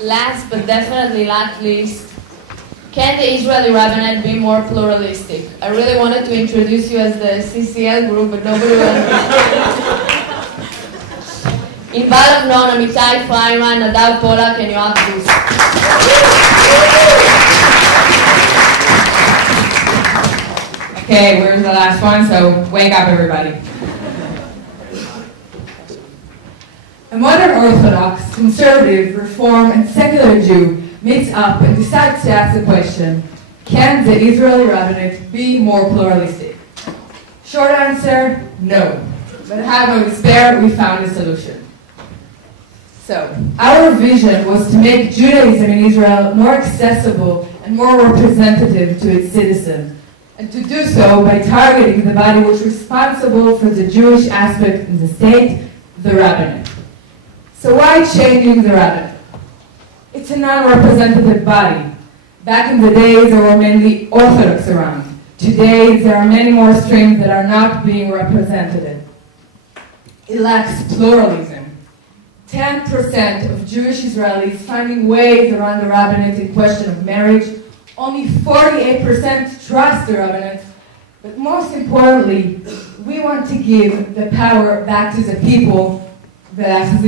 Last but definitely not least, can the Israeli Rabbinate be more pluralistic? I really wanted to introduce you as the CCL group, but nobody wanted to. Inval Avnon, Amitai Freiman, Nadav Polak, and Yoav Bus. Okay, we're the last one, so wake up, everybody. A modern Orthodox, conservative, reform, and secular Jew meets up and decides to ask the question, can the Israeli Rabbinate be more pluralistic? Short answer, no. But have no despair, we found a solution. So, our vision was to make Judaism in Israel more accessible and more representative to its citizens, and to do so by targeting the body which is responsible for the Jewish aspect in the state, the Rabbinate. So why changing the Rabbinate? It's a non-representative body. Back in the days, there were mainly Orthodox around. Today, there are many more streams that are not being represented. It lacks pluralism. 10% of Jewish Israelis finding ways around the Rabbinate in question of marriage. Only 48% trust the Rabbinate. But most importantly, we want to give the power back to the people. Thank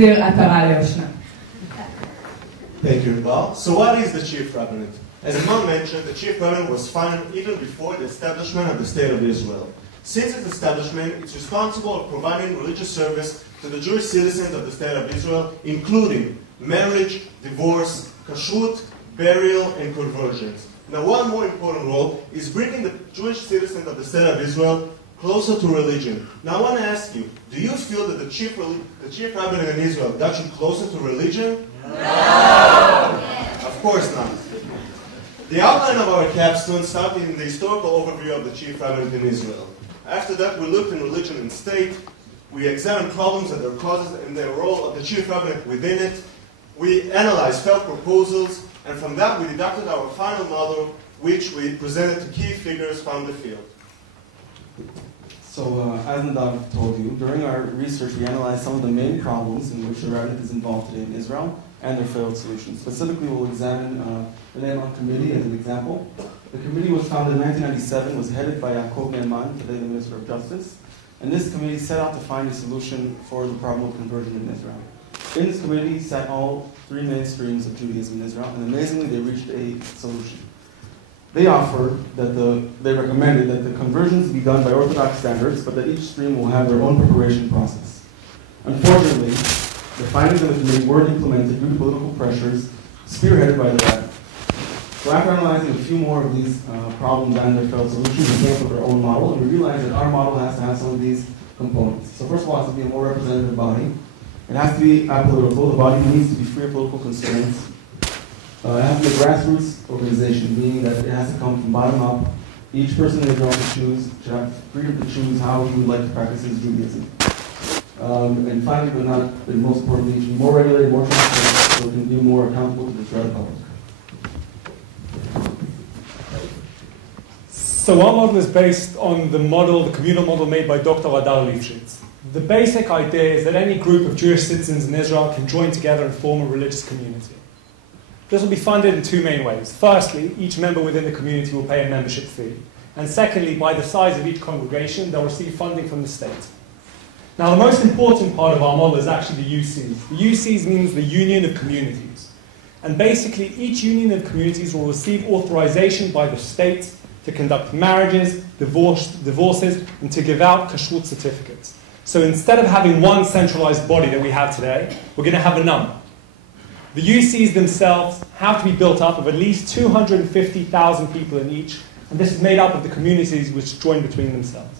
you, Inval. So what is the Chief Rabbinate? As Imam mentioned, the Chief Rabbinate was founded even before the establishment of the State of Israel. Since its establishment, it's responsible for providing religious service to the Jewish citizens of the State of Israel, including marriage, divorce, kashrut, burial, and conversions. Now, one more important role is bringing the Jewish citizens of the State of Israel closer to religion. Now, I want to ask you, do you feel that the Chief Rabbinate in Israel got you closer to religion? No! Of course not. The outline of our capstone started in the historical overview of the Chief Rabbinate in Israel. After that, we looked in religion and state. We examined problems and their causes and the role of the Chief Rabbinate within it. We analyzed failed proposals, and from that we deducted our final model, which we presented to key figures from the field. So, as Nadav told you, during our research we analyzed some of the main problems in which the Rabbinate is involved today in Israel and their failed solutions. Specifically, we'll examine the Naaman Committee as an example. The committee was founded in 1997, was headed by Yaakov Naaman, today the Minister of Justice, and this committee set out to find a solution for the problem of conversion in Israel. In this committee sat all three main streams of Judaism in Israel, and amazingly they reached a solution. They recommended that the conversions be done by Orthodox standards, but that each stream will have their own preparation process. Unfortunately, the findings of the committee weren't implemented due to political pressures spearheaded by the Rabbinate. So after analyzing a few more of these problems and their failed solutions, we came up with our own model, and we realized that our model has to have some of these components. So first of all, it has to be a more representative body. It has to be apolitical. The body needs to be free of political constraints. It has to be a grassroots organization, meaning that it has to come from bottom up. Each person in Israel should have freedom to choose how he would like to practice his Judaism. And finally, but not most importantly, it should be more regulated, more transparent, so it can be more accountable to the Israeli public. So our model is based on the communal model made by Dr. Adar Lifshitz. The basic idea is that any group of Jewish citizens in Israel can join together and form a religious community. This will be funded in two main ways. Firstly, each member within the community will pay a membership fee. And secondly, by the size of each congregation, they'll receive funding from the state. Now, the most important part of our model is actually the UCs. The UCs means the Union of Communities. And basically, each union of communities will receive authorization by the state to conduct marriages, divorces, and to give out kashrut certificates. So instead of having one centralized body that we have today, we're going to have a number. The UCs themselves have to be built up of at least 250,000 people in each, and this is made up of the communities which join between themselves.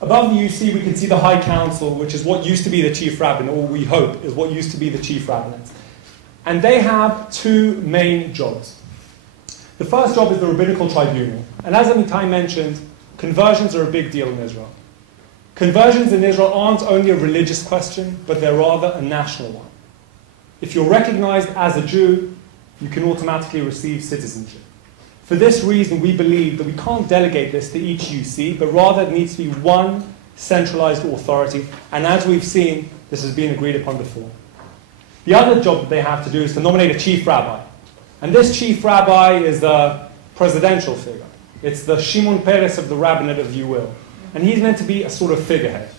Above the UC, we can see the High Council, which is what used to be the Chief Rabbinate, or we hope is what used to be the Chief Rabbinate. And they have two main jobs. The first job is the Rabbinical Tribunal. And as Amitai mentioned, conversions are a big deal in Israel. Conversions in Israel aren't only a religious question, but they're rather a national one. If you're recognized as a Jew, you can automatically receive citizenship. For this reason, we believe that we can't delegate this to each UC, but rather it needs to be one centralized authority. And as we've seen, this has been agreed upon before. The other job that they have to do is to nominate a chief rabbi. And this chief rabbi is the presidential figure. It's the Shimon Peres of the rabbinate, if you will. And he's meant to be a sort of figurehead.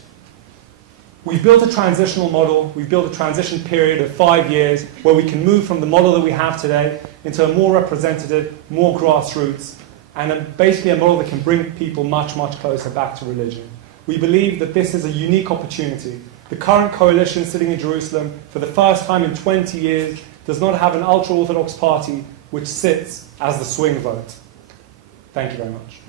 We've built a transitional model. We've built a transition period of 5 years where we can move from the model that we have today into a more representative, more grassroots, and basically a model that can bring people much, much closer back to religion. We believe that this is a unique opportunity. The current coalition sitting in Jerusalem, for the first time in 20 years, does not have an ultra-Orthodox party which sits as the swing vote. Thank you very much.